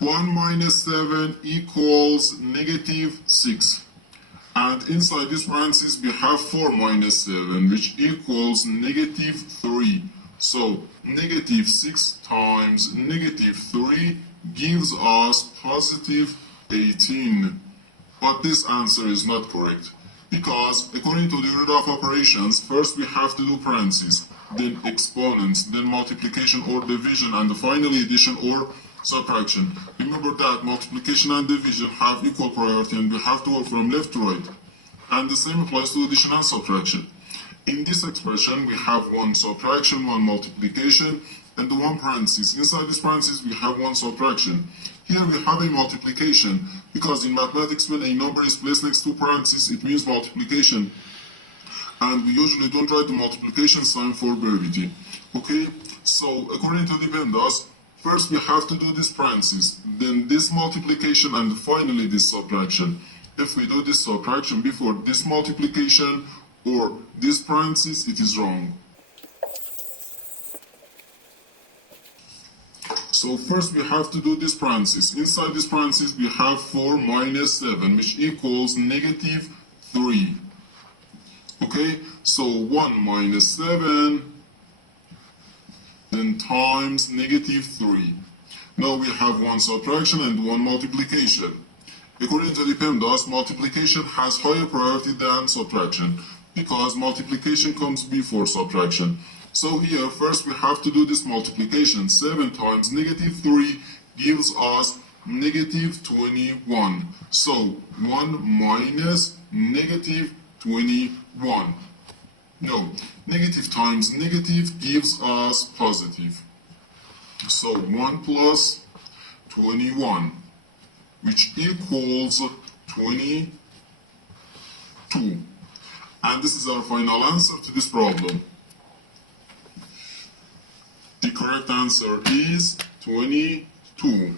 1 minus 7 equals negative 6. And inside this parenthesis we have 4 minus 7, which equals negative 3. So negative 6 times negative 3 gives us positive 18. But this answer is not correct, because according to the order of operations, first we have to do parentheses, then exponents, then multiplication or division, and finally addition or subtraction. Remember that multiplication and division have equal priority and we have to work from left to right. And the same applies to addition and subtraction. In this expression, we have one subtraction, one multiplication, and the one parenthesis. Inside this parenthesis, we have one subtraction. Here we have a multiplication, because in mathematics, when a number is placed next to parentheses, it means multiplication. And we usually don't write the multiplication sign for brevity. Okay, so according to the PEMDAS, first we have to do this parenthesis, then this multiplication, and finally this subtraction. If we do this subtraction before this multiplication or this parenthesis, it is wrong. So first we have to do this parenthesis. Inside this parenthesis we have 4 minus 7, which equals negative 3. Okay, so 1 minus 7, then times negative 3. Now we have one subtraction and one multiplication. According to the PEMDAS, multiplication has higher priority than subtraction, because multiplication comes before subtraction. So here, first we have to do this multiplication. 7 times negative 3 gives us negative 21. So 1 minus negative 21. No, negative times negative gives us positive. So 1 plus 21, which equals 22. And this is our final answer to this problem. The correct answer is 22.